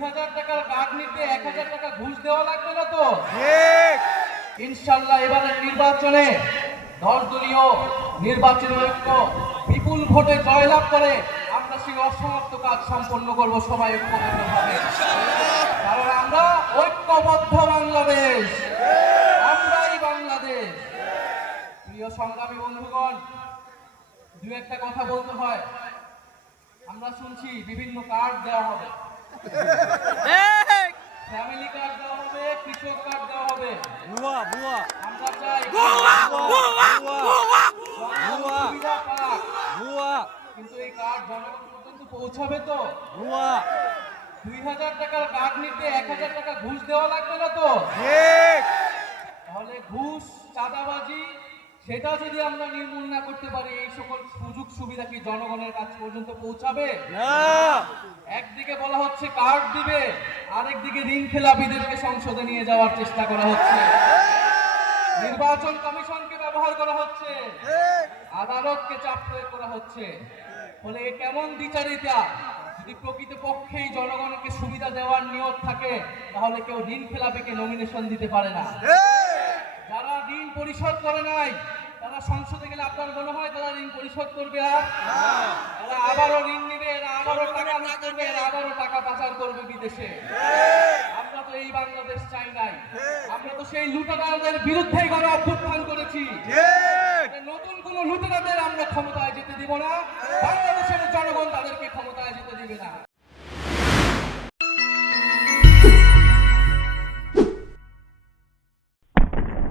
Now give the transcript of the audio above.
2000 টাকার কার্ড নিতে 1000 টাকা ঘুষ দেওয়া লাগবে না তো? ইনশাআল্লাহ এবারের নির্বাচনে 10 দলীয় নির্বাচনী ঐক্য বিপুল ভোটে জয়লাভ করে আমরা সেই অসমাপ্ত কাজ সম্পন্ন করব সবাই ঐক্যবদ্ধভাবে। কারণ আমরা ঐক্যবদ্ধ বাংলাদেশ, আমরাই বাংলাদেশ। প্রিয় সংগ্রামী বন্ধুগণ, দু একটা কথা বলতে হয়। আমরা শুনছি বিভিন্ন কার্ড দেওয়া হবে, ফ্যামিলি কার্ড দেওয়া হবে, কৃষক কার্ড দেওয়া হবে। আমরা চাই সুবিধা পাক, কিন্তু এই কার্ড জনগণ পর্যন্ত পৌঁছাবে তো? 2000 টাকার কার্ড নিতে 1000 টাকা ঘুষ দেওয়া লাগবে না তো? তাহলে ঘুষ, চাঁদাবাজি সেটা যদি আমরা নির্মূল না করতে পারি, এই সকল সুযোগ সুবিধা কি জনগণের কাছ পর্যন্ত পৌঁছাবে? একদিকে বলা হচ্ছে কার্ড দিবে, আরেকদিকে ঋণ খেলাপিদেরকে সংসদে নিয়ে যাওয়ার চেষ্টা করা হচ্ছে, নির্বাচন কমিশনকে ব্যবহার করা হচ্ছে, আদালতকে চাপ প্রয়োগ করা হচ্ছে। ফলে এ কেমন বিচারিতা? যদি প্রকৃতপক্ষেই জনগণকে সুবিধা দেওয়ার নিয়ত থাকে, তাহলে কেউ ঋণ খেলাপিকে নমিনেশন দিতে পারে না। যারা ঋণ পরিশোধ করে নাই তারা সংসদে গেলে আপনার মনে হয় তারা ঋণ পরিশোধ করবে? আর এরা আবারও ঋণ নিবে, এরা আবারও টাকা না করবে, এরা আবারও টাকা পাচার করবে বিদেশে। আমরা তো এই বাংলাদেশ চাই নাই, আমরা তো সেই লুটেরাদের বিরুদ্ধেই গণ অভ্যুত্থান করেছি। নতুন কোন লুটেরাদের আমরা ক্ষমতায় যেতে দিব না, বাংলাদেশের জনগণ তাদেরকে ক্ষমতায় যেতে দিবে না।